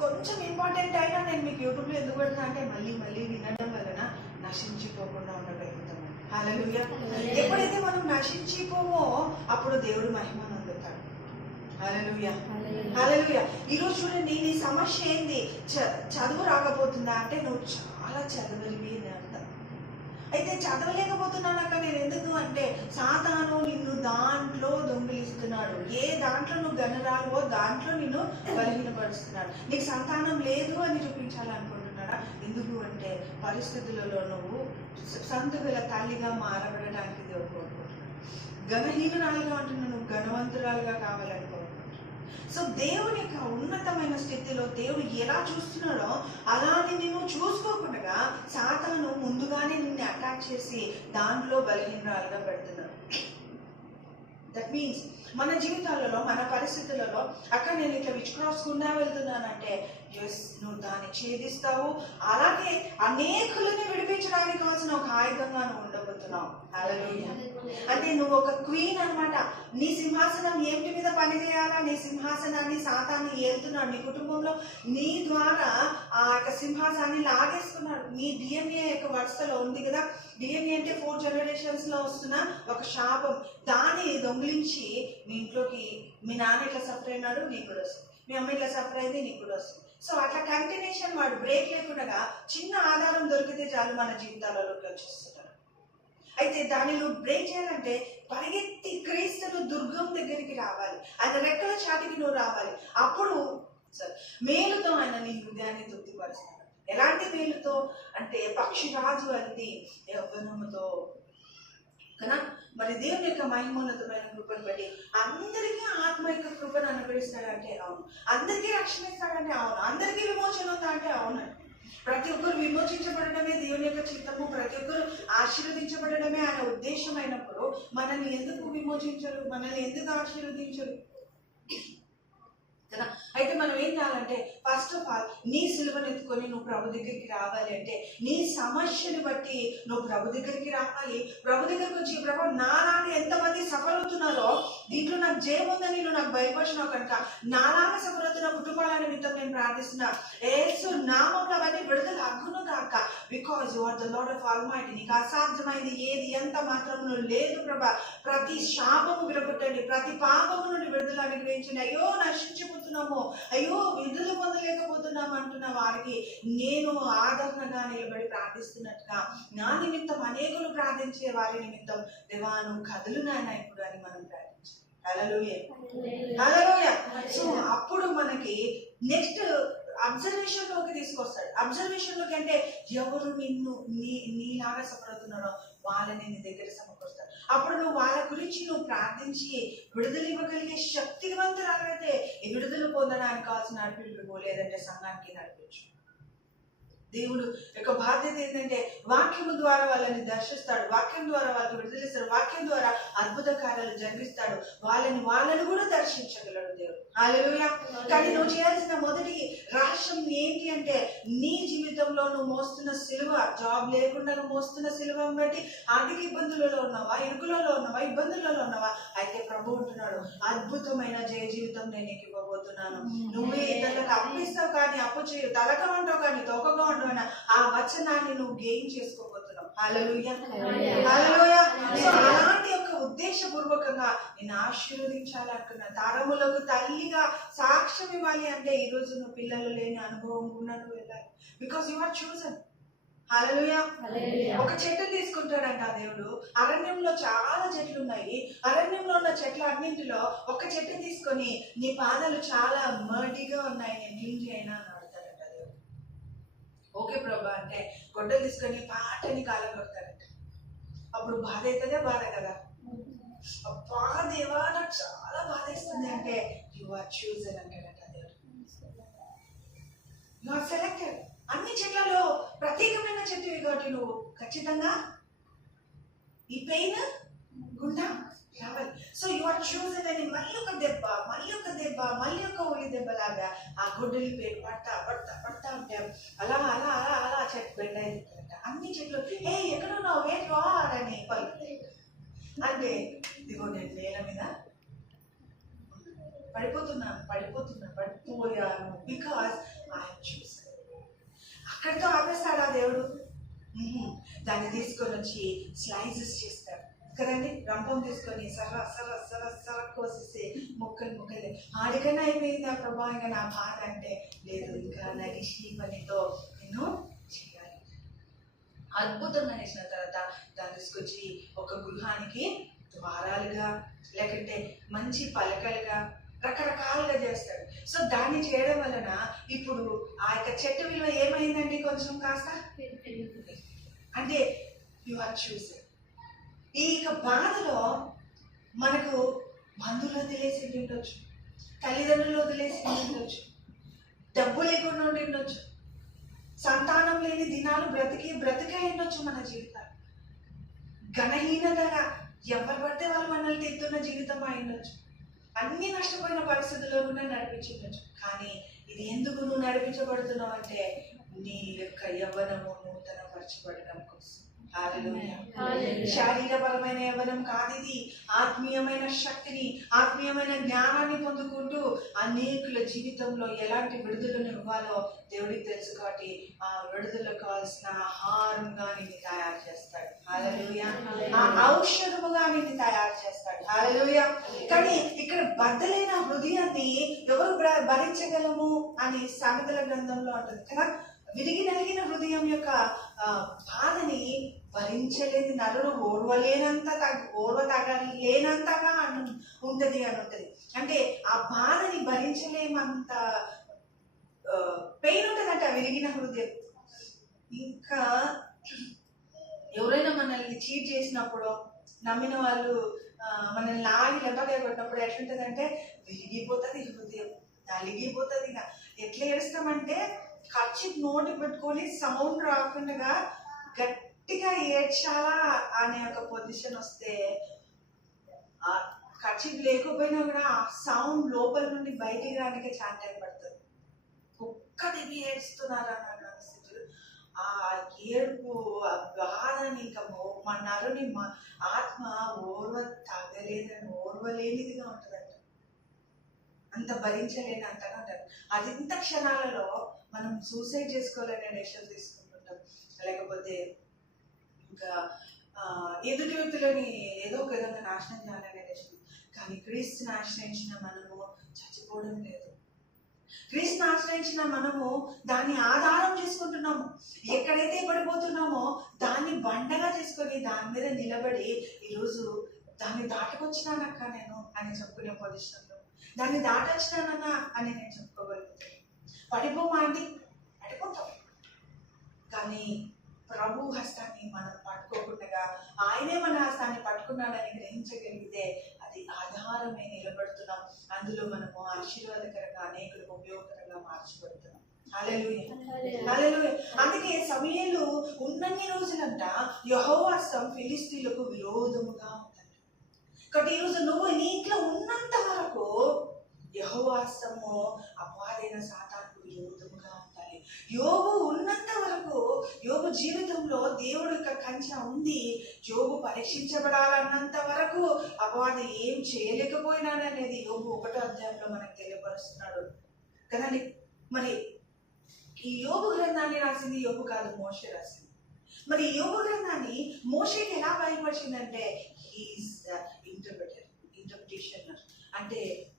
కొంచెం ఇంపార్టెంట్ అయినా నేను మీకు యూట్యూబ్లో ఎందుకు పెడతా అంటే మళ్ళీ మళ్ళీ వినడం వలన నశించిపోకుండా ఉండగలుగుతాము హల్లెలూయా ఎప్పుడైతే మనం నశించిపోమో అప్పుడు దేవుడు మహిమను అందుతాడు హల్లెలూయా హల్లెలూయా ఈరోజు చూడండి నీ సమస్య ఏంది? చదువు రాకపోతుందా? అంటే నువ్వు చాలా చదవలివి అయితే చదవలేకపోతున్నాను అక్క నేను ఎందుకు అంటే సాతాను నిన్ను దాంట్లో దొంగిలిస్తున్నాడు. ఏ దాంట్లో నువ్వు గనరావో దాంట్లో నిన్ను బలహీనపరుస్తున్నాడు. నీకు సంతానం లేదు అని చూపించాలనుకుంటున్నాడా? ఎందుకు అంటే పరిస్థితులలో నువ్వు సంతుగల తల్లిగా మారబడడానికి దేవుడు కోరుకుంటున్నాడు ఘనహీనురాలుగా అంటున్నా నువ్వు ఘనవంతురాలుగా కావాలనుకో సో దేవుని యొక్క ఉన్నతమైన స్థితిలో దేవుడు ఎలా చూస్తున్నాడో అలానే నేను చూసుకోకుండా సాతాను ముందుగానే నిన్ను అటాక్ చేసి దాంట్లో బలహీనరాలుగా పెడుతున్నాడు దట్ మీన్స్ మన జీవితాలలో మన పరిస్థితులలో అక్కడ నేను ఇట్లా విచ్ క్రాస్ గుండా వెళ్తున్నానంటే ఎస్ నువ్వు దాన్ని ఛేదిస్తావు. అలాగే అనేకులని విడిపించడానికి కావాల్సిన ఒక ఆయుధంగా నువ్వు ఉండబోతున్నావు. అలాగే అంటే నువ్వు ఒక క్వీన్ అన్నమాట. నీ సింహాసనం ఏమిటి మీద పని చేయాలా నీ సింహాసనాన్ని సాతాన్ని ఏలుతున్నాడు. నీ కుటుంబంలో నీ ద్వారా ఆ యొక్క సింహాసాన్ని లాగేసుకున్నాడు. నీ డిఎన్ఏ యొక్క వరుసలో ఉంది కదా. డిఎన్ఏ అంటే ఫోర్ జనరేషన్స్లో వస్తున్న ఒక శాపం. దాన్ని దొంగిలించి మీ ఇంట్లోకి మీ నాన్న ఇట్లా సఫర్ అయినాడు నీకు కూడా వస్తుంది. మీ అమ్మ ఇట్లా సఫర్ అయింది నీకు కూడా వస్తుంది. సో అట్లా కంటిన్యూషన్ వాడు బ్రేక్ లేకుండా చిన్న ఆధారం దొరికితే చాలు మన జీవితాలలోకి వచ్చేస్తుంటారు. అయితే దానిలో బ్రేక్ చేయాలంటే పరిగెత్తి క్రీస్తులు దుర్గం దగ్గరికి రావాలి. ఆయన రెక్కల చాటికి నువ్వు రావాలి. అప్పుడు సరే, మేలుతో ఆయన నీ హృదయాన్ని తృప్తిపరుస్తాడు. ఎలాంటి మేలుతో? అంటే పక్షిరాజు అంది యవ్వనముతో కదా? మరి దేవుని యొక్క మహిమోన్నతమైన కృపను బట్టి అందరికీ ఆత్మ యొక్క కృపను అనుగ్రహిస్తాడంటే అవును. అందరికీ రక్షణ ఇస్తాడంటే అవును. అందరికీ విమోచన ఉందా అంటే అవునండి ప్రతి ఒక్కరు విమోచించబడమే దేవుని యొక్క చిత్తము. ప్రతి ఒక్కరు ఆశీర్వదించబడమే ఆయన ఉద్దేశమైనప్పుడు మనల్ని ఎందుకు విమోచించరు? మనల్ని ఎందుకు ఆశీర్వదించరు? కదా? అయితే మనం ఏం చేయాలంటే ఫస్ట్ ఆఫ్ ఆల్ నీ సిలువను ఎత్తుకొని నువ్వు ప్రభు దగ్గరికి రావాలి అంటే నీ సమస్యను బట్టి నువ్వు ప్రభు దగ్గరికి రావాలి. ప్రభు దగ్గరికి వచ్చి ప్రభు నాలాగా ఎంతమంది సఫలవుతున్నారో దీంట్లో నాకు జయముందని ఉందని నాకు భయపడినావు కనుక నాలాగా సఫలవుతున్న కుటుంబాలని మీతో నేను ప్రార్థిస్తున్నా. ఏసు నామంలో అవన్నీ విడుదల అగ్గును కాక because you are the Lord of all might నీకు అసాధ్యమైంది ఏది? ఎంత మాత్రం లేదు ప్రభా. ప్రతి శాపము విడగొట్టండి. ప్రతి పాపము నుండి విడుదల అనుగ్రహించండి. అయ్యో నశించిపోతున్నాము. అయ్యో విడుదల పొందలేకపోతున్నాము అంటున్న వారికి నేను ఆదరణగా నిలబడి ప్రార్థిస్తున్నట్టుగా నా నిమిత్తం అనేకులు ప్రార్థించే వారి నిమిత్తం దేవాను కదులు నాయన ఇప్పుడు అని మనం ప్రార్థించాలి. హల్లెలూయా. సో అప్పుడు మనకి నెక్స్ట్ అబ్జర్వేషన్లోకి తీసుకొస్తాడు. అబ్జర్వేషన్లోకి అంటే ఎవరు నిన్ను నీ నీలాగా సఫలవుతున్నారో వాళ్ళని నీ దగ్గర సమకూరుస్తారు. అప్పుడు నువ్వు వాళ్ళ గురించి నువ్వు ప్రార్థించి విడుదల ఇవ్వగలిగే శక్తివంతురాలైతే ఈ విడుదల పొందడానికి కావాల్సిన నడిపింపు లేదంటే సంఘానికి నడిపించు. దేవుడు యొక్క బాధ్యత ఏంటంటే వాక్యము ద్వారా వాళ్ళని దర్శిస్తాడు వాక్యం ద్వారా వాళ్ళకి విడుదలిస్తాడు వాక్యం ద్వారా అద్భుత కార్యాలు జరిగిస్తాడు. వాళ్ళని వాళ్ళని కూడా దర్శించగలడు దేవుడు. కానీ నువ్వు చేయాల్సిన మొదటి రహస్యం ఏంటి అంటే నీ జీవితంలో నువ్వు మోస్తున్న సిలువ జాబ్ లేకుండా నువ్వు మోస్తున్న సిలువను బట్టి ఆర్థిక ఇబ్బందులలో ఉన్నావా ఇరుకులలో ఉన్నావా ఇబ్బందులలో ఉన్నావా? అయితే ప్రభు ఉంటున్నాడు అద్భుతమైన జయ జీవితం నేను నీకు ఇవ్వబోతున్నాను. నువ్వే ఇతరులకు అప్పిస్తావు కానీ అప్పు చేయు తలక అంటావు కానీ తోకగా ఉంటావు ఆ వచనాన్ని నువ్వు గెయిన్ చేసుకోబోతున్నావు. అలాంటి ఒక ఉద్దేశపూర్వకంగా నేను ఆశీర్వదించాలనుకున్న తరములకు తల్లిగా సాక్ష్యం ఇవ్వాలి అంటే ఈ రోజు నువ్వు పిల్లలు లేని అనుభవం ఉన్నట్టు వెళ్ళాలి. Because you are chosen hallelujah ఒక చెట్టు తీసుకుంటాడంట దేవుడు. అరణ్యంలో చాలా చెట్లు ఉన్నాయి. అరణ్యంలో ఉన్న చెట్ల అన్నింటిలో ఒక చెట్టు తీసుకొని నీ పాదాలు చాలా మర్డీగా ఉన్నాయి. నేను క్లీన్ చేయనా? ఓకే ప్రభా అంటే గొడ్డలు తీసుకొని పాటని కాలం కొడతాడంట అప్పుడు బాధ అవుతుందే బాధ కదా? అబ్బా దేవా నాకు చాలా బాధ ఇస్తుంది అంటే యు ఆర్ చూజన్ అంటాడంట దేవుడు. యు ఆర్ సెలెక్టెడ్ అన్ని చెట్లలో ప్రత్యేకమైన చెట్టు కాబట్టి నువ్వు ఖచ్చితంగా ఈ పెయిన్ గుండా సో యు ఆర్ చూజన్ అని మళ్ళీ ఒక దెబ్బ మళ్ళీ ఒక దెబ్బ మళ్ళీ ఒక ఉలి దెబ్బ లాగా ఆ గొడ్డలి పేరు పడతా పడతా పడతా ఉంటాం అలా అలా అలా అలా చెట్టు బెండ్ అయిందంట అన్ని చెట్లు ఏ ఎక్కడ ఉన్నావు వేట్ అని పలుకుతాయి అంటే ఇదిగో నేను నేల మీద పడిపోతున్నాను పడిపోతున్నాను పడిపోయాను బికాస్ అక్కడితో ఆపేస్తాడా దేవుడు? దాన్ని తీసుకొని వచ్చి స్లైసెస్ చేస్తాడు. కదండి రంపం తీసుకొని సర్ర సర్ర సర్ర సర్ర కోసేసి ముక్కలు ముక్కలు. ఆడికన్నా అయిపోయిందా ప్రభా? ఇంకా నా బాధ అంటే లేదు. ఇంకా నగిషి పనితో నేను చేయాలి. అద్భుతంగా చేసిన తర్వాత దాన్ని తీసుకొచ్చి ఒక గృహానికి ద్వారాలుగా లేకంటే మంచి పలకలుగా రకరకాలుగా చేస్తాడు సో దాన్ని చేయడం వలన ఇప్పుడు ఆ యొక్క చెట్టు విలువ ఏమైందండి కొంచెం కాస్త? అంటే యు ఆర్ చూసే ఈ యొక్క బాధలో మనకు బంధువులు వదిలేసి ఉండొచ్చు. తల్లిదండ్రులు వదిలేసి ఉండొచ్చు. డబ్బు లేకుండా ఉండి ఉండొచ్చు. సంతానం లేని దినాలు బ్రతికి బ్రతికే ఉండొచ్చు మన జీవితాలు. ఘనహీనతగా ఎవరు పడితే వాళ్ళు మనల్ని తెత్తున్న జీవితం అయ్యుండొచ్చు ఉండొచ్చు. అన్ని నష్టపోయిన పరిస్థితుల్లో కూడా నడిపించుండొచ్చు కానీ ఇది ఎందుకు నువ్వు నడిపించబడుతున్నావు అంటే నీ యొక్క యవ్వనము నూతన పరచబడడం కోసం. శారీరపరమైన యవ్వనం కాదు ఇది ఆత్మీయమైన శక్తిని ఆత్మీయమైన జ్ఞానాన్ని పొందుకుంటూ అనేకుల జీవితంలో ఎలాంటి విడుదలను ఇవ్వాలో దేవుడికి తెలుసు కాబట్టి ఆ విడుదలకు కావాల్సిన ఆహారంగా నిన్ను తయారు చేస్తాడు. ఆ ఔషధముగా నిన్ను తయారు చేస్తాడు. హల్లెలూయా. కానీ ఇక్కడ బద్దలైన హృదయాన్ని ఎవరు భరించగలము అని సామెతల గ్రంథంలో ఉంటుంది కదా విరిగి నలిగిన హృదయం యొక్క బాధని భరించలేని నరుడు ఓర్వలేనంత తగ్గ ఓర్వ తగలేనంతగా అను ఉంటుంది అని ఉంటుంది. అంటే ఆ బాధని భరించలేమంత పెయిన్ ఉంటుందంట విరిగిన హృదయం. ఇంకా ఎవరైనా మనల్ని చీట్ చేసినప్పుడు నమ్మిన వాళ్ళు మనల్ని లాగి లెంపకాయ కొట్టినప్పుడు ఎట్లుంటుందంటే విరిగిపోతుంది హృదయం నలిగిపోతుంది. ఇక ఎట్లా ఏడుస్తామంటే ఖర్చు నోటి పెట్టుకొని సౌండ్ రాకుండా గట్టిగా ఏడ్చాలా అనే ఒక పొజిషన్ వస్తే ఖర్చు లేకపోయినా కూడా ఆ సౌండ్ లోపల నుండి బయటికి రానికి చాలా టైం పడుతుంది దిగి ఏడుస్తున్నారా అని ఆ ఏడుపు ఆ బాధని ఇంకా మా నరుని మా ఆత్మ ఓర్వ తగ్గలేదని ఓర్వలేనిదిగా ఉంటుందంట. అంత భరించలేని అంతగా ఉంటుంది అది ఇంత క్షణాలలో మనం సూసైడ్ చేసుకోవాలనే డెసిషన్ తీసుకుంటుంటాం. లేకపోతే ఇంకా ఎదుటి వ్యక్తులని ఏదో ఒక విధంగా నాశనం చేయాలనే డెసిషన్ కానీ క్రీస్తుని ఆశ్రయించిన మనము చచ్చిపోవడం లేదు. క్రీస్తుని ఆశ్రయించిన మనము దాన్ని ఆధారం చేసుకుంటున్నాము. ఎక్కడైతే పడిపోతున్నామో దాన్ని బండగా చేసుకొని దాని మీద నిలబడి ఈరోజు దాన్ని దాటుకొచ్చినానక్క నేను అని చెప్పుకునే పొజిషన్లో దాన్ని దాటొచ్చినానన్నా అని నేను చెప్పుకోగలుగుతాను. పడిపోమా అండి పడిపోతాం. కానీ ప్రభు హస్తాన్ని మనం పట్టుకోకుండా ఆయనే మన హస్తాన్ని పట్టుకున్నాడని గ్రహించగలిగితే అది ఆధారమే నిలబడుతున్నాం అందులో మనము ఆశీర్వాదకరంగా అనేకులకు ఉపయోగకరంగా మార్చబడుతున్నాం. అందుకే సమయంలో ఉన్నన్ని రోజులంట యహోవాసం ఫిలిస్తీన్లకు విరోధముగా ఉందంట. కాబట్టి ఈరోజు నువ్వు నీ ఇంట్లో ఉన్నంత వరకు యహోవాసము అపవాదైన సాతానికి విరోధముగా యోగు ఉన్నంత వరకు యోగు జీవితంలో దేవుడు యొక్క కంచె ఉంది. యోగు పరీక్షించబడాలన్నంత వరకు అపవాది ఏం చేయలేకపోయినాడనేది యోగు ఒకటో అధ్యాయంలో మనకు తెలియపరుస్తున్నాడు. కదండి? మరి ఈ యోగు గ్రంథాన్ని రాసింది యోగు కాదు మోష రాసింది. మరి యోగ యోగు గ్రంథాన్ని మోషకి ఎలా బయలుపరిచిందంటే హీఈస్ ద ఇంటర్ప్రిటర్ ఇంటర్ప్రిటేషనర్ అంటే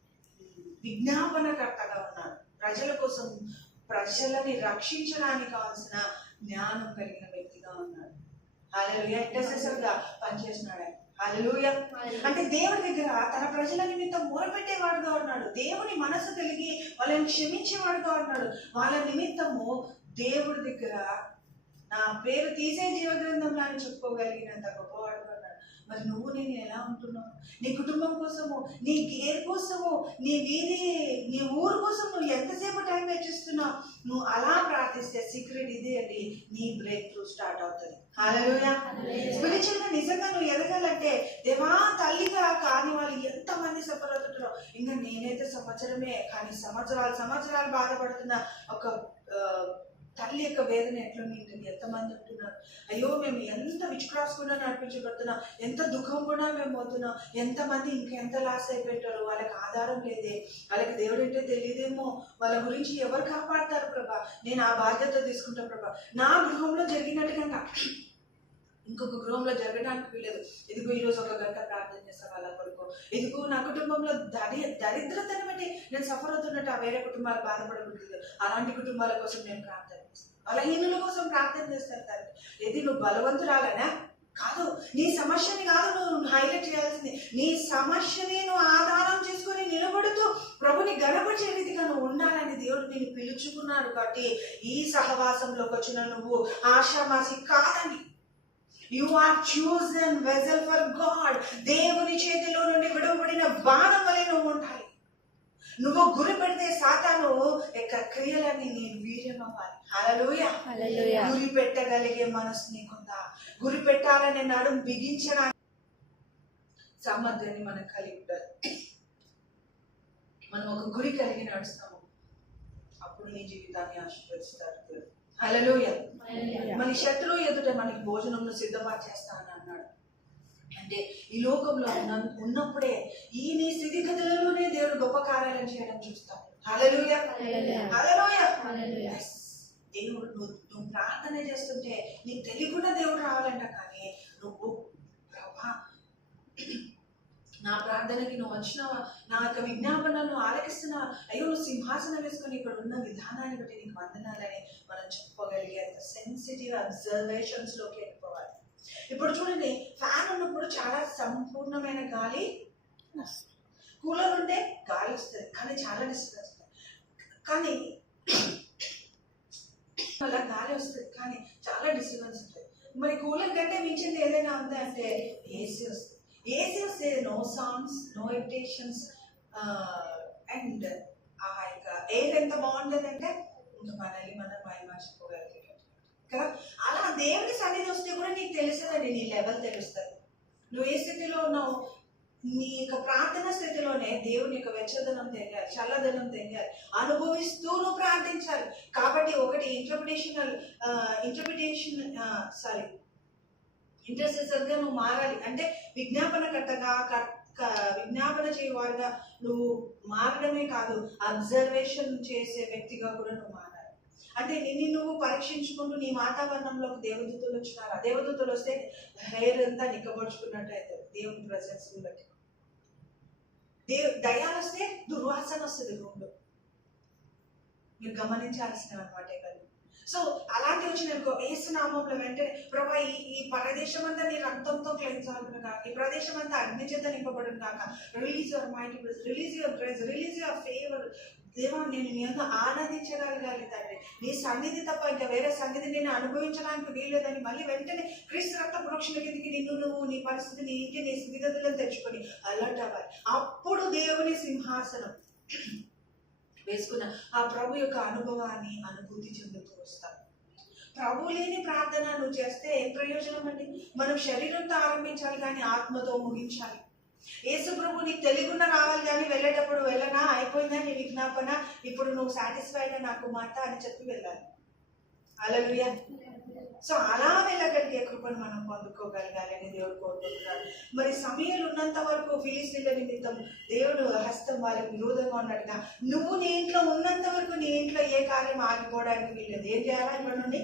విజ్ఞాపనకర్తగా ఉన్నాడు. ప్రజల కోసం ప్రజలని రక్షించడానికి కావాల్సిన జ్ఞానం కలిగిన వ్యక్తిగా ఉన్నాడు. హల్లెలూయా ఇంటర్సెసర్గా పనిచేస్తున్నాడు ఆయన. హల్లెలూయా అంటే దేవుడి దగ్గర తన ప్రజల నిమిత్తం మొరపెట్టేవాడుగా ఉన్నాడు. దేవుని మనసు కలిగి వాళ్ళని క్షమించేవాడుగా ఉన్నాడు. వాళ్ళ నిమిత్తము దేవుడి దగ్గర నా పేరు తీసే జీవ గ్రంథంలో అని చెప్పుకోగలిగినంత గొప్పవాడుగా ఉన్నాడు మరి నువ్వు నేను ఎలా ఉంటున్నావు? నీ కుటుంబం కోసము నీ గేర్ కోసము నీ వీధి నీ ఊరు కోసం నువ్వు ఎంతసేపు టైం వెచ్చిస్తున్నావు నువ్వు అలా ప్రార్థిస్తే సీక్రెట్ ఇదే అండి. నీ బ్రేక్ త్రూ స్టార్ట్ అవుతుంది హల్లెలూయా స్పిరిచువల్గా నిజంగా నువ్వు ఎదగాలంటే దేవా తల్లిగా కాని వాళ్ళు ఎంతమంది సఫర్ అవుతుంటారో ఇంకా నేనైతే సంవత్సరమే కానీ సంవత్సరాలు సంవత్సరాలు బాధపడుతున్న ఒక తల్లి యొక్క వేదన ఎట్లా ఉంటుంది? ఎంతమంది ఉంటున్నారు? అయ్యో మేము ఎంత విచ్క్రాస్ కూడా నడిపించబడుతున్నాం ఎంత దుఃఖం కూడా మేము పోతున్నాం ఎంతమంది ఇంకెంత లాస్ అయిపోయారు వాళ్ళకి ఆధారం లేదే. వాళ్ళకి దేవుడు అంటే తెలియదేమో. వాళ్ళ గురించి ఎవరు కాపాడతారు ప్రభా? నేను ఆ బాధ్యత తీసుకుంటా ప్రభా. నా గృహంలో జరిగినట్టుగా ఇంకొక గృహంలో జరగడానికి వీలేదు ఇదిగో ఈరోజు ఒక గంట ప్రార్థన చేస్తా వాళ్ళ కొరకు ఇదిగో నా కుటుంబంలో దరి దరిద్రతను బట్టి నేను సఫర్ అవుతున్నట్టు ఆ వేరే కుటుంబాలు బాధపడకూడదు. అలాంటి కుటుంబాల కోసం నేను ప్రార్థన చేస్తాను. బలహీనుల కోసం ప్రార్థన చేస్తాను తండ్రి. ఇది నువ్వు బలవంతురాలనా? కాదు. నీ సమస్యని కాదు నువ్వు హైలైట్ చేయాల్సింది. నీ సమస్యని నువ్వు ఆధారం చేసుకొని నిలబడుతూ ప్రభుని గణపరిచే రీతిగా నువ్వు ఉండాలని దేవుడు నేను పిలుచుకున్నాడు కాబట్టి ఈ సహవాసంలోకి వచ్చిన నువ్వు ఆశామాసి కాదని you are chosen vessel for God దేవుని చేతిలో నుండి విడవబడిన బాణం వలె నువ్వు ఉండాలి నువ్వు గురి పెడితే సాతాను యొక్క క్రియలన్నీ నేను వీర్యం అవ్వాలి హల్లెలూయా. హల్లెలూయా. గురి పెట్టగలిగే మనసు నీకుందా? గురి పెట్టాలనే నడుం బిగించడానికి సామర్థ్యాన్ని మనం కలిగి ఉండాలి. మనం ఒక గురి కలిగి నడుస్తాము. అప్పుడు నీ జీవితాన్ని ఆశీర్వదిస్తారు హల్లెలూయా. మన శత్రువు ఎదుట మనకి భోజనంను సిద్ధపాటు చేస్తానని అన్నాడు అంటే ఈ లోకంలో ఉన్న ఉన్నప్పుడే ఈ నీ స్థితిగతులలోనే దేవుడు గొప్ప కార్యాలను చేయడం చూస్తాడు హల్లెలూయా. Yes. దేవుడు నువ్వు నువ్వు ప్రార్థన చేస్తుంటే నీకు తెలియకుండా దేవుడు రావాలంట కానీ నువ్వు నా ప్రార్థనకి నువ్వు వచ్చినావా? నా యొక్క విజ్ఞాపనను ఆలకిస్తున్నా అయ్యో నువ్వు సింహాసనం వేసుకొని ఇక్కడ ఉన్న విధానాన్ని బట్టి నీకు వందనాలని మనం చెప్పుకోగలిగే అంత సెన్సిటివ్ అబ్జర్వేషన్స్లోకి వెళ్ళిపోవాలి. ఇప్పుడు చూడండి ఫ్యాన్ ఉన్నప్పుడు చాలా సంపూర్ణమైన గాలి కూలర్ ఉంటే గాలి వస్తుంది కానీ చాలా డిస్టర్బెన్స్ కానీ అలా గాలి వస్తుంది కానీ చాలా డిస్టర్బెన్స్ ఉంటుంది. మరి కూలర్ కంటే మించింది ఏదైనా ఉందంటే అంటే ఏసీ వస్తుంది. ఏసీ వస్తే no songs no irritations and ఆ యొక్క ఎయిర్ ఎంత బాగుంటుందంటే ఇంకా మనల్ని మనం మైమర్చిపోగలిగేటట్టు. కదా? అలా దేవుని సన్నిధి వస్తే కూడా నీకు తెలుస్తుందండి నీ లెవెల్ తెలుస్తుంది. నువ్వు ఏ స్థితిలో ఉన్నావు? నీ యొక్క ప్రార్థన స్థితిలోనే దేవుని యొక్క వెచ్చదనం తెగాలి చల్లదనం తెగాలి. అనుభవిస్తూ నువ్వు ప్రార్థించాలి. కాబట్టి ఒకటి ఇంటర్ప్రిటేషనల్ ఇంటర్ప్రిటేషన్ సారీ ఇంటర్సెసర్గా నువ్వు మారాలి. అంటే విజ్ఞాపన కట్టగా క- విజ్ఞాపన చేయవారుగా నువ్వు మారడమే కాదు అబ్జర్వేషన్ చేసే వ్యక్తిగా కూడా నువ్వు మారాలి. అంటే నిన్ను నువ్వు పరీక్షించుకుంటూ నీ వాతావరణంలోకి దేవదూతలు వచ్చినారు? ఆ దేవదూతలు వస్తే హెయిర్ అంతా నిక్కబడుచుకున్నట్టు అవుతుంది దేవుని ప్రజెన్స్ బట్టి. దేవు దయాలు వస్తే దుర్వాసన వస్తుంది రూమ్లో. మీరు గమనించాల్సిన అనమాట కదా. సో అలాంటి వచ్చిన ఏసునామంలో వెంటనే ప్రభా ఈ ఈ ప్రదేశం అంతా నీ రక్తంతో క్లెన్స్ కాక ఈ ప్రదేశం అంతా అగ్ని చేత నింపబడును కాక release your mind release your praise release your favour దేవా నేను నీ అంతా ఆనందించగలగాలి తండ్రి. నీ సన్నిధి తప్ప ఇంకా వేరే సన్నిధి నేను అనుభవించడానికి వీల్లేదని మళ్ళీ వెంటనే క్రీస్తు రక్త పురుక్షుల కిందికి నిన్ను నువ్వు నీ పరిస్థితి నీ ఇంటి నీ స్థితిగతులను తెచ్చుకొని అలర్ట్ అవ్వాలి. అప్పుడు దేవుని సింహాసనం. వేసుకున్న ఆ ప్రభు యొక్క అనుభవాన్ని అనుభూతి చెందుతూ వస్తాం. ప్రభు లేని ప్రార్థన నువ్వు చేస్తే ఏం ప్రయోజనం అండి? మనం శరీరంతో ఆరంభించాలి కానీ ఆత్మతో ముగించాలి. యేసు ప్రభు నీకు తెలియకుండా రావాలి కానీ వెళ్ళేటప్పుడు వెళ్ళనా? అయిపోయిందా నీ విజ్ఞాపన? ఇప్పుడు నువ్వు సాటిస్ఫైడ్ నాకు మాట అని చెప్పి వెళ్ళాలి. అలలుయా సో అలా వెళ్ళగలిగే కృపను మనం పొందుకోగలగాలి అని దేవుడు కోరుకుంటున్నాడు. మరి సమయాలు ఉన్నంత వరకు ఫిలిస్తీన్ల నిమిత్తం దేవుడు హస్తం వాళ్ళకి విరోధంగా ఉన్నట్టుగా నువ్వు నీ ఇంట్లో ఉన్నంత వరకు నీ ఇంట్లో ఏ కార్యం ఆగిపోవడానికి వీల్లేదు. ఏం చేయాలా ఇక్కడ నుండి?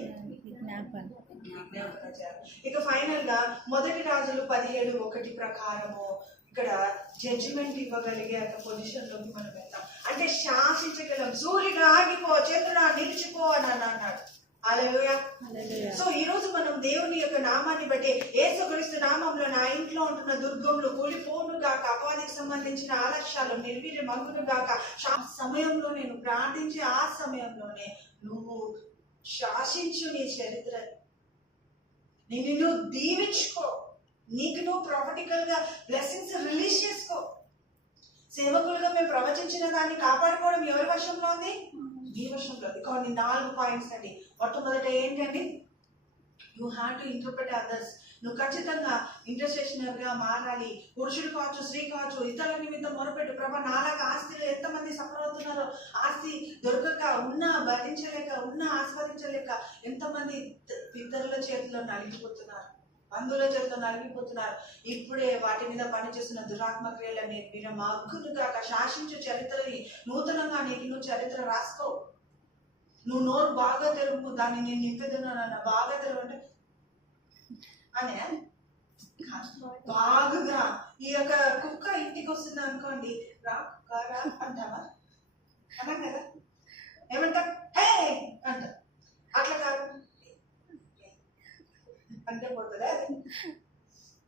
ఇక ఫైనల్గా మొదటి రాజులు పదిహేడు ఒకటి ప్రకారము ఇక్కడ జడ్జిమెంట్ ఇవ్వగలిగే ఒక పొజిషన్లోకి మనం వెళ్తాం అంటే శాసించగలం సూర్యుడు ఆగిపో చంద్రుడు నిలిచిపో అని అన్నాడు. సో ఈ రోజు మనం దేవుని యొక్క నామాన్ని బట్టి యేసుక్రీస్తు నామంలో నా ఇంట్లో ఉంటున్న దుర్గములు కూలిపోను గాక అపాధికి సంబంధించిన ఆలస్యాలు నిర్వీర్య మగ్గును గాక సమయంలో నేను ప్రార్థించే ఆ సమయంలోనే నువ్వు శాసించు నీ చరిత్ర. నిన్ను నువ్వు దీవించుకో. నీకు నువ్వు ప్రాఫిటికల్గా బ్లెస్సింగ్స్ రిలీజ్ చేసుకో. సేవకులుగా మేము ప్రవచించిన దాన్ని కాపాడుకోవడం ఎవరి వశంలో ఉంది? జీవశంలో ఇక్కడ ఉంది కొన్ని నాలుగు పాయింట్స్ అండి. మొట్టమొదట ఏంటండి? You have to interpret others నువ్వు ఖచ్చితంగా ఇంటర్సెషనర్గా మారాలి. పురుషుడు కావచ్చు స్త్రీ కావచ్చు ఇతరుల నిమిత్తం మొరపెట్టు. ప్రభా నాలాగా ఆస్తిలో ఎంతమంది సఫర్ అవుతున్నారో ఆస్తి దొరకక ఉన్నా భరించలేక ఉన్నా ఆస్వాదించలేక ఎంతమంది ఇతరుల చేతిలో నలిగిపోతున్నారు. బంధువుల చేత నలిగిపోతున్నారు ఇప్పుడే వాటి మీద పనిచేస్తున్న దురాత్మ క్రియలని మీరు మగ్గునుగా శాసించు చరిత్రని నూతనంగా నీకు నువ్వు చరిత్ర రాసుకో. నువ్వు నోరు బాగా తెరుపు దాన్ని నేను నింపెదను బాగా తెరువు అంటే? అనే? బాగుగా. ఈ యొక్క కుక్క ఇంటికి వస్తుంది అనుకోండి. రా కుక్క రా అంటావా? అన్నా కదా? ఏమంటా? హే! అంట. అట్లా కాదు. అంటే పోతుందా?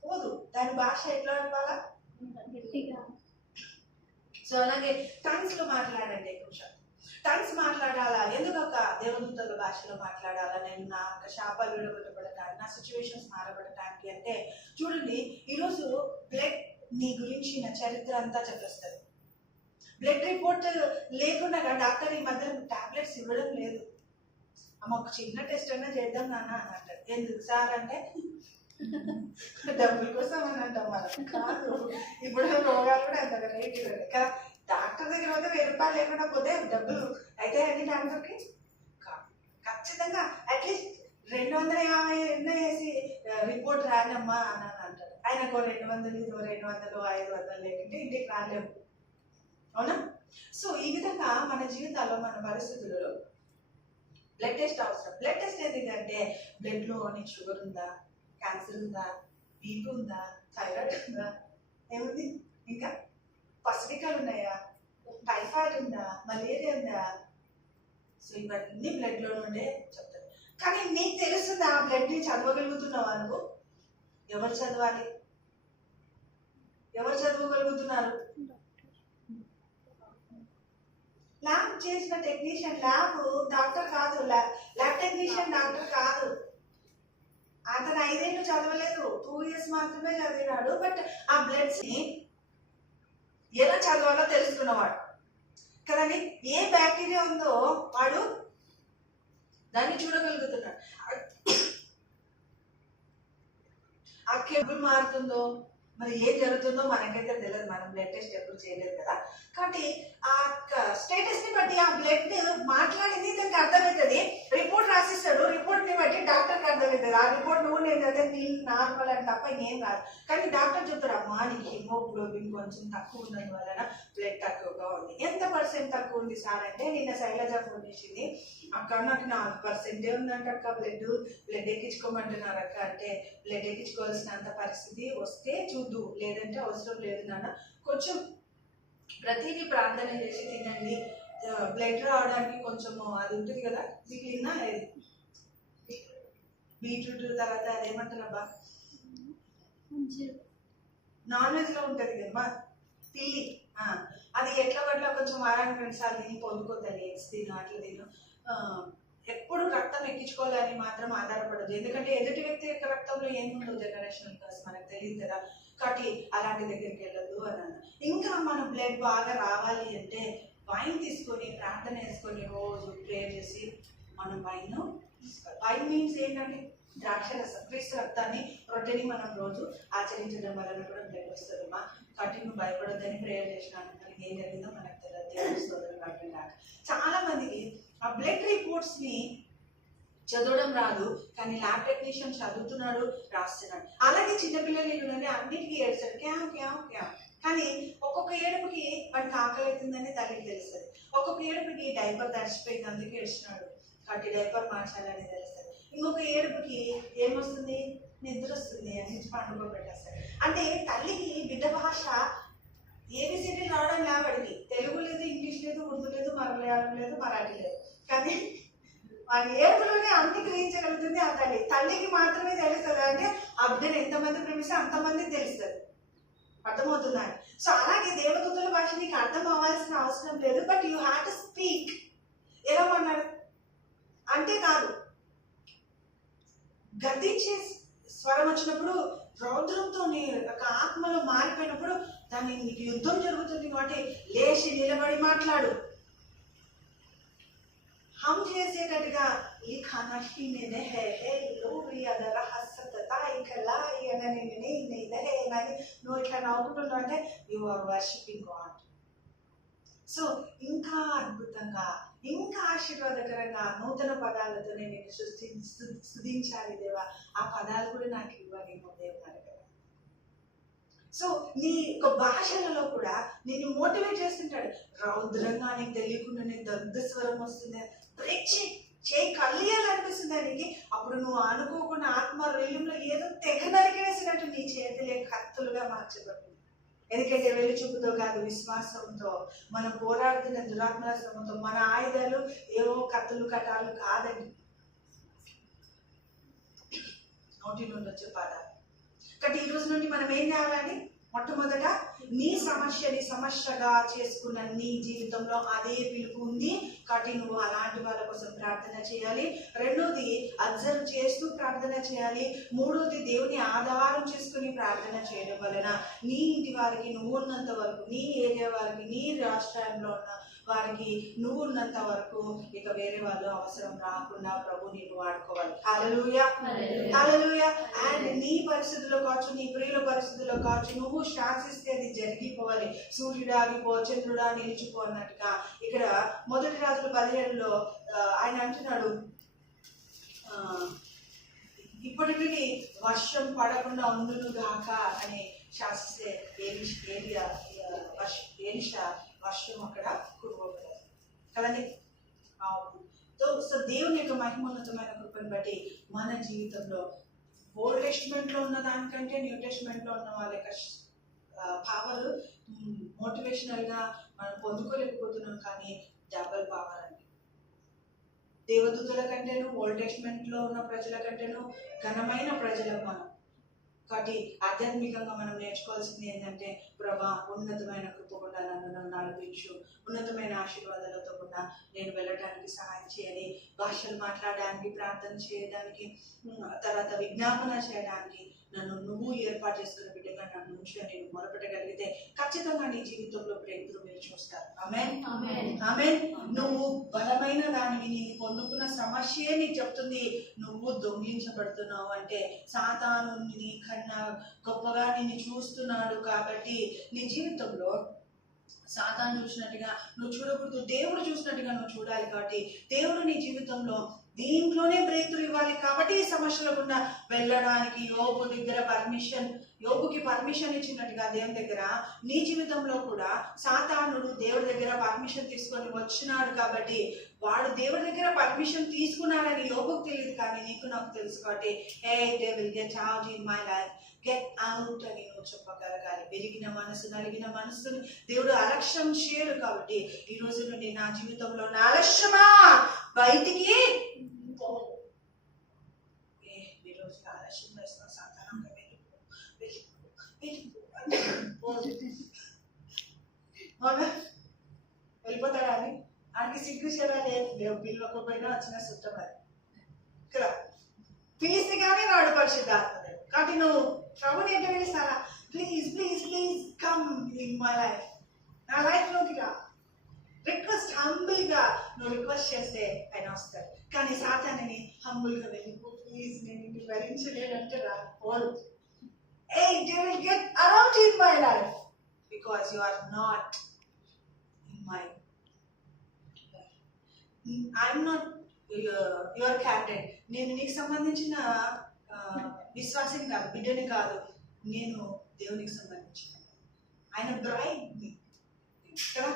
పోదు. దాని భాష ఎట్లా అవ్వాలా సో అలాగే టంగ్స్లో మాట్లాడండి కొంచెం టంగ్స్ మాట్లాడాలా? ఎందుకొక దేవదూతల భాషలో మాట్లాడాలా? నేను నా శాపాలు విడగొట్టబడటానికి నా సిచ్యువేషన్స్ మారబడటానికి అంటే చూడండి ఈరోజు బ్లడ్ నీ గురించి నా చరిత్ర అంతా చెప్పేస్తుంది. బ్లడ్ రిపోర్ట్ లేకుండా డాక్టర్ ఈ మధ్య టాబ్లెట్స్ ఇవ్వడం లేదు. అమ్మ ఒక చిన్న టెస్ట్ అయినా చేద్దాం నాన్న అని అంటారు. ఎందుకు? సార్ అంటే డబ్బుల కోసం అని అంటాం మనం. కాదు. ఇప్పుడు రోగాలు కూడా అంత రేట్ కదా? డాక్టర్ దగ్గర పోతే వెయ్యి రూపాయలు లేకుండా పోతే డబ్బులు అయితే అండి డాక్టర్కి ఖచ్చితంగా అట్లీస్ట్ రెండు వందల యాభై ఎన్నో వేసి రిపోర్ట్ రానమ్మా అని అని అంటారు. ఆయనకు రెండు వందలు ఇదో రెండు వందలు ఐదు వందలు లేకుంటే ఇంటికి రాలేము. అవునా? సో ఈ విధంగా మన జీవితాల్లో మన పరిస్థితులలో బ్లడ్ టెస్ట్ అవసరం. బ్లడ్ టెస్ట్ ఎందుకంటే బ్లడ్లో నీకు షుగర్ ఉందా? క్యాన్సర్ ఉందా? బీపీ ఉందా? థైరాయిడ్ ఉందా? ఏముంది? ఇంకా పసిఫికాలు ఉన్నాయా? టైఫాయిడ్ ఉందా? మలేరియా ఉందా? సో ఇవన్నీ బ్లడ్లో నుండే చెప్తారు. కానీ నీకు తెలుస్తుంది ఆ బ్లడ్ని చదవగలుగుతున్నావా నువ్వు? ఎవరు చదవాలి? ఎవరు చదవగలుగుతున్నారు? ల్యాబ్ చేసిన టెక్నీషియన్ ల్యాబ్ డాక్టర్ కాదు. ల్యాబ్ టెక్నీషియన్ డాక్టర్ కాదు. అతను ఐదేళ్ళు చదవలేదు. టూ ఇయర్స్ మాత్రమే చదివినాడు. బట్ ఆ బ్లడ్స్ని ఎలా చదవాలో తెలుసుకున్నవాడు. కదండి? ఏ బ్యాక్టీరియా ఉందో వాడు దాన్ని చూడగలుగుతున్నాడు. ఆ కేబుల్ మారుతుందో మరి ఏం జరుగుతుందో మనకైతే తెలియదు మనం బ్లడ్ టెస్ట్ ఎప్పుడు చేయలేదు కదా. కాబట్టి ఆ స్టేటస్ని బట్టి ఆ బ్లడ్ మాట్లాడింది దానికి అర్థమవుతుంది. రిపోర్ట్ రాసిస్తాడు. రిపోర్ట్ని బట్టి డాక్టర్కి అర్థమవుతుంది. ఆ రిపోర్ట్ నువ్వు నేను అదే నార్మల్ అని తప్ప ఏం కాదు. కానీ డాక్టర్ చెప్తారు అమ్మా నీకు హిమోగ్లోబిన్ కొంచెం తక్కువ ఉన్నందు వలన బ్లడ్ తక్కువగా ఉంది. ఎంత పర్సెంట్ తక్కువ ఉంది సార్ అంటే నిన్న శైలజ ఫోన్ చేసింది. అక్క నాకు నాలుగు పర్సెంటే ఉందంట అక్క బ్లడ్ బ్లడ్ ఎక్కించుకోమంటున్నారు అక్క అంటే బ్లడ్ ఎక్కించుకోవాల్సినంత పరిస్థితి వస్తే చూ చూద్దు లేదంటే అవసరం లేదు నాన్న. కొంచెం ప్రతిదీ ప్రార్థన చేసి తినండి. బ్లడ్ రావడానికి కొంచెము అది ఉంటుంది కదా మీకు విన్నా లేదు బీట్రూట్ తర్వాత అదేమంటారబ్బా నాన్ వెజ్లో ఉంటుంది కదమ్మా పిల్లి అది ఎట్లా పట్ల కొంచెం వారానికి రెండు సార్లు తిని పొందుకోతుంది ఎగ్స్ తిను అట్లా తిను. ఎప్పుడు రక్తం ఎక్కించుకోవాలని మాత్రం ఆధారపడదు. ఎందుకంటే ఎదుటి వ్యక్తి యొక్క రక్తంలో ఏముందో జనరేషన్ కాస్ మనకు తెలియదు కదా. కాబట్టి అలాంటి దగ్గరికి వెళ్ళదు అని అన్న ఇంకా మన బ్లడ్ బాగా రావాలి అంటే వైన్ తీసుకొని ప్రార్థన వేసుకొని రోజు ప్రేయర్ చేసి మనం వైన్ వైన్ మీన్స్ ఏంటంటే ద్రాక్ష రసం క్రీస్తు రక్తాన్ని రొట్టెని మనం రోజు ఆచరించడం వలన కూడా బ్లడ్ వస్తుందమ్మా కాబట్టి నువ్వు భయపడొద్దని ప్రేయర్ చేసినాను మరి ఏం జరిగిందో మనకు తెలియదు. దేవుని కాబట్టి నాకు. చాలా మందికి ఆ బ్లడ్ రిపోర్ట్స్ని చదవడం రాదు కానీ ల్యాబ్ టెక్నీషియన్ చదువుతున్నాడు రాస్తున్నాడు. అలాగే చిన్నపిల్లలు చూడండి అన్నిటికీ ఏడుస్తాడు క్యా క్యా క్యా కానీ ఒక్కొక్క ఏడుపుకి వాడికి ఆకలి అవుతుందని తల్లికి తెలుస్తుంది. ఒక్కొక్క ఏడుపుకి డైపర్ తడిచిపోయింది అందుకే ఏడుస్తున్నాడు. కాబట్టి డైపర్ మార్చాలని తెలుస్తుంది. ఇంకొక ఏడుపుకి ఏమొస్తుంది? నిద్ర వస్తుంది అని పండుకోబెట్టేస్తారు అంటే తల్లికి బిడ్డ భాష ఏబిసిడీ రావడం లేవాడికి తెలుగు లేదు ఇంగ్లీష్ లేదు ఉర్దూ లేదు మలయాళం లేదు మరాఠీ లేదు. కానీ వాడి ఏపులోనే అన్ని గ్రహించగలుగుతుంది ఆ తల్లి. తల్లికి మాత్రమే తెలుస్తుంది. అంటే ఆ బిడ్డను ఎంతమంది ప్రేమిస్తే అంతమందికి తెలుస్తుంది. అర్థమవుతున్నాను సో అలాగే దేవదూతుల భాష నీకు అర్థం అవ్వాల్సిన అవసరం లేదు but you have to speak ఎలా అన్నాడు అంటే కాదు. గద్దించే స్వరం వచ్చినప్పుడు రౌద్రంతో ఒక ఆత్మలో మారిపోయినప్పుడు దాన్ని నీకు యుద్ధం జరుగుతుంది కాబట్టి లేచి నిలబడి మాట్లాడు. హమ్ చేసేటట్టుగా ఈ ఖానాషి నేనే హే హే లోరి అదర హస్సత తాయి కలాయి అనని నేనే నేనే అని నువ్వు ఇట్లా నవ్వుకుంటున్నావు అంటే you are worshipping God so ఇంకా అద్భుతంగా ఇంకా ఆశీర్వాదకరంగా నూతన పదాలతో నేను సృష్టి స్థుతించాలి దేవా ఆ పదాలు కూడా నాకు ఇవ్వాలి దేవుడు కదా సో నీ యొక్క భాషలలో కూడా నేను మోటివేట్ చేస్తుంటాడు. రౌద్రంగా నీకు తెలియకుండా నేను దగ్గ స్వరం వస్తుంది. ప్రేక్షి చేయి చేయి కలియాలనిపిస్తుంది నీకు? అప్పుడు నువ్వు అనుకోకుండా ఆత్మ రెల్లులో ఏదో తెగ నరికేసినట్టు నీ చేతులే కత్తులుగా మార్చబడుతుంది. ఎందుకంటే వెళ్ళి చూపుతో కాదు విశ్వాసంతో మనం పోరాడుతున్న దురాత్మశ్రమంతో మన ఆయుధాలు ఏవో కత్తులు కటాలు కాదండి. నోటి నుండి వచ్చే పదాలు. కాబట్టి ఈ రోజు నుండి మనం ఏం చేయాలని మొట్టమొదట నీ సమస్యని సమస్యగా చేసుకున్న నీ జీవితంలో అదే పిలుపు ఉంది. కాబట్టి నువ్వు అలాంటి వాళ్ళ కోసం ప్రార్థన చేయాలి. రెండోది అబ్జర్వ్ చేస్తూ ప్రార్థన చేయాలి. మూడోది దేవుని ఆధారం చేసుకుని ప్రార్థన చేయడం వలన నీ ఇంటి వారికి నువ్వు ఉన్నంత వరకు నీ ఏరియా వారికి నీ రాష్ట్రంలో ఉన్న వారికి నువ్వు ఉన్నంత వరకు ఇక వేరే వాళ్ళు అవసరం రాకుండా ప్రభు నేను వాడుకోవాలి. హల్లెలూయా అండ్ నీ పరిస్థితుల్లో కావచ్చు నీ ప్రియుల పరిస్థితుల్లో కావచ్చు నువ్వు శాసిస్తే అది జరిగిపోవాలి. సూర్యుడా ఆగిపో చంద్రుడా నిలిచిపో అన్నట్టుగా ఇక్కడ మొదటి రాజుల పదిహేడులో ఆయన అంటున్నాడు. ఆ, ఇప్పటి నుండి వర్షం పడకుండా ఉండును గాక అని శాసిస్తే ఏలిష్ ఏలియా ఆ, వర్ష ఏలిషా వర్షం అక్కడ కదండి అవును. సో దేవుని యొక్క మహిమోన్నతమైన కృపను బట్టి మన జీవితంలో ఓల్డ్ టెస్ట్మెంట్లో ఉన్న దానికంటే న్యూ టెస్ట్మెంట్లో ఉన్న వాళ్ళ యొక్క భావాలు మోటివేషనల్గా మనం పొందుకోలేకపోతున్నాం కానీ డబల్ పవర్ అండి. దేవదూతల కంటేను ఓల్డ్ టెస్ట్మెంట్లో ఉన్న ప్రజల కంటేను ఘనమైన ప్రజలం మనం కాబట్టి ఆధ్యాత్మికంగా మనం నేర్చుకోవాల్సింది ఏంటంటే ప్రభా ఉన్నతమైన కృప కూడా నన్ను నన్ను నడిపించు. ఉన్నతమైన ఆశీర్వాదాలతో కూడా నేను వెళ్ళడానికి సహాయం చేయాలి భాషలు మాట్లాడడానికి ప్రార్థన చేయడానికి తర్వాత విజ్ఞాపన చేయడానికి నన్ను నువ్వు ఏర్పాటు చేసుకున్న బిడ్డగా నన్ను ఉంచి నేను మొరపెట్టగలిగితే ఖచ్చితంగా నీ జీవితంలో త్రూ మీరు చూస్తారు. ఆమె ఆమె నువ్వు బలమైన దానివి నీ పొందుకున్న సమస్యే నీకు చెప్తుంది. నువ్వు దొంగిలించబడుతున్నావు అంటే సాతాను నీ కన్నా గొప్పగా నిన్ను చూస్తున్నాడు కాబట్టి నీ జీవితంలో సాతాను చూసినట్టుగా నువ్వు చూడకూడదు. దేవుడు చూసినట్టుగా నువ్వు చూడాలి కాబట్టి దేవుడు నీ జీవితంలో దీంట్లోనే బ్రేక్ ఇవ్వాలి కాబట్టి ఈ సమస్యల గుండా వెళ్ళడానికి యోగు దగ్గర పర్మిషన్ యోగుకి పర్మిషన్ ఇచ్చినట్టుగా దేవుని దగ్గర. నీ జీవితంలో కూడా సాతానుడు దేవుడి దగ్గర పర్మిషన్ తీసుకొని వచ్చినాడు కాబట్టి వాడు దేవుడి దగ్గర పర్మిషన్ తీసుకున్నాడని యోగుకు తెలియదు కానీ నీకు నాకు తెలుసు కాబట్టి hey they get out in my life get out అని నువ్వు చెప్పగలగాలి. పెరిగిన మనసు నలిగిన మనసుని దేవుడు అలక్ష్యం చేయడు కాబట్టి ఈ రోజు నుండి నా జీవితంలో నా అలక్ష్యమా బయటికి పో. ఏ, ఈ రోజు ఆలస్యం వేస్తున్నా సాధారణంగా వెళ్ళిపో వెళ్ళిపో వెళ్ళిపో అంటే పోదు. అవునా వెళ్ళిపోతాడా అని ఆయనకి సిగ్గు శరాలు ఏం లేవు వచ్చిన సుట్టం అది కదా పిలిస్తే కానీ రాడు పరిశుద్ధాత్మదేవుడు కాబట్టి నువ్వు ప్రభుని ఎంత పిలుస్తారా please please please come in my life నా లైఫ్లోకి రా రిక్వెస్ట్ హంబుల్గా నువ్వు రిక్వెస్ట్ చేస్తే ఆయన వస్తాడు కానీ సాతానని హంబుల్గా వెళ్ళిపో ప్లీజ్ నేను ఇంటి భరించలేనంటే రా పోరు hey they get around in my life. Because you are not in my my I'm not your candidate నేను నీకు సంబంధించిన విశ్వాసం కాదు బిడ్డని కాదు. నేను దేవునికి సంబంధించిన. ఆయన బ్రైడ్ కదా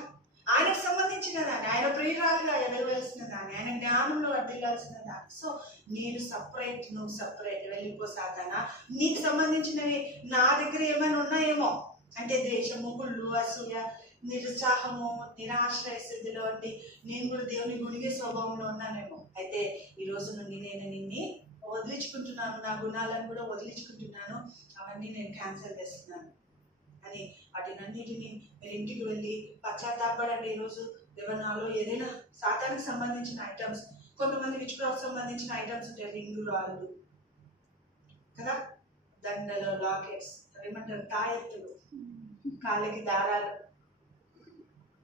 ఆయనకు సంబంధించిన దాన్ని ఆయన ప్రియురాలుగా ఎదగవలసిన దాన్ని ఆయన జ్ఞానంలో వర్దిల్లాల్సిన దాన్ని. సో నేను సపరేట్ నువ్వు సపరేట్ వెళ్ళిపో సాధన నీకు సంబంధించినవి నా దగ్గర ఏమైనా ఉన్నాయేమో? అంటే ద్వేషము గుళ్ళు అసూయ నిరుత్సాహము నిరాశ్రయ స్థితిలో వంటి నేను కూడా దేవుని గుణిగే స్వభావంలో ఉన్నానేమో. అయితే ఈ రోజు నుండి నేను నిన్ని వదిలించుకుంటున్నాను నా గుణాలను కూడా వదిలించుకుంటున్నాను. అవన్నీ నేను క్యాన్సిల్ చేస్తున్నాను. అని వాటినన్నిటిని మీరు ఇంటికి వెళ్ళి పశ్చాత్తాపడండి. ఈరోజు వివరణలో ఏదైనా సాతానికి సంబంధించిన ఐటమ్స్ కొంతమంది విచ్ క్రాఫ్ట్ సంబంధించిన ఐటమ్స్ ఉంటాయి రింగు రాళ్ళు కదా? దండలు లాకెట్స్ ఏమంటారు తాయెత్తులు కాళ్ళకి దారాలు.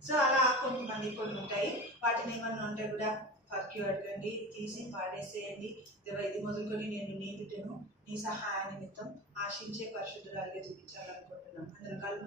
సో అలా కొంతమంది కొన్ని ఉంటాయి. వాటిని ఏమన్నా ఉంటే కూడా పర్క్యూ అడగండి తీసి పాడేసేయండి. ఇది మొదలుకొని నేను నీ బిడ్డను నీ సహాయ నిమిత్తం ఆశించే పరిశుద్ధురాలుగా చూపించాలనుకుంటున్నాం. అందరం కళ్ళు